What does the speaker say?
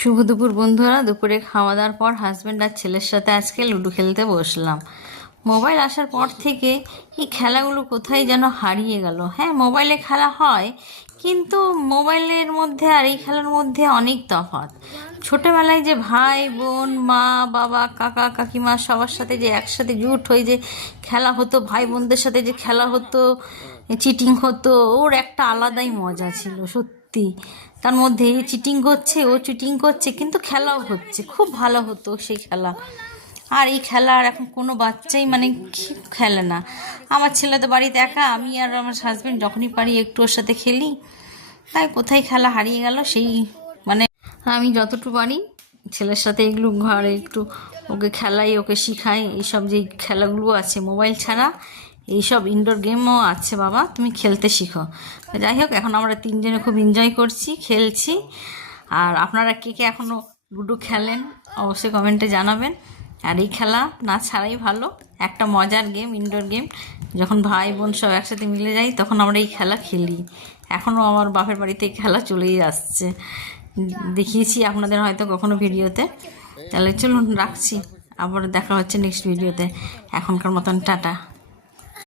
শুভ দুপুর বন্ধুরা। দুপুরে খাওয়া দাওয়ার পর হাজব্যান্ড আর ছেলের সাথে আজকে লুডো খেলতে বসলাম। মোবাইল আসার পর থেকে এই খেলাগুলো কোথায় যেন হারিয়ে গেল। হ্যাঁ, মোবাইলে খেলা হয়, কিন্তু মোবাইলের মধ্যে আর এই খেলার মধ্যে অনেক তফাৎ। ছোটোবেলায় যে ভাই বোন মা বাবা কাকা কাকিমা সবার সাথে যে একসাথে জুট হয়ে যে খেলা হতো, ভাই বোনদের সাথে যে খেলা হতো, চিটিং হতো, ওর একটা আলাদাই মজা ছিল সত্যি। তার মধ্যে চিটিং করছে, ও চিটিং করছে, কিন্তু খেলাও হচ্ছে, খুব ভালো হতো সেই খেলা। আর এই খেলা আর এখন কোনো বাচ্চাই মানে খেলে না। আমার ছেলে তো বাড়িতে একা, আমি আর আমার হাজব্যান্ড যখনই পারি একটু ওর সাথে খেলি। তাই কোথায় খেলা হারিয়ে গেল সেই মানে আমি যতটুকু পারি ছেলের সাথে এগুলো ঘরে একটু ওকে খেলাই, ওকে শিখাই। এইসব যে খেলাগুলো আছে মোবাইল ছাড়া, এইসব ইনডোর গেমও আছে, বাবা তুমি খেলতে শিখো। যাই হোক, এখন আমরা তিনজনে খুব এনজয় করছি, খেলছি। আর আপনারা কে কে এখনও লুডো খেলেন অবশ্যই কমেন্টে জানাবেন। আর এই খেলা না ছাড়াই ভালো, একটা মজার গেম, ইনডোর গেম। যখন ভাই বোন সব একসাথে মিলে যাই তখন আমরা এই খেলা খেলি। এখনও আমার বাপের বাড়িতে এই খেলা চলেই আসছে, দেখিয়েছি আপনাদের হয়তো কখনো ভিডিওতে। তাহলে চলুন রাখছি, আবার দেখা হচ্ছে নেক্সট ভিডিওতে। এখনকার মতন টাটা।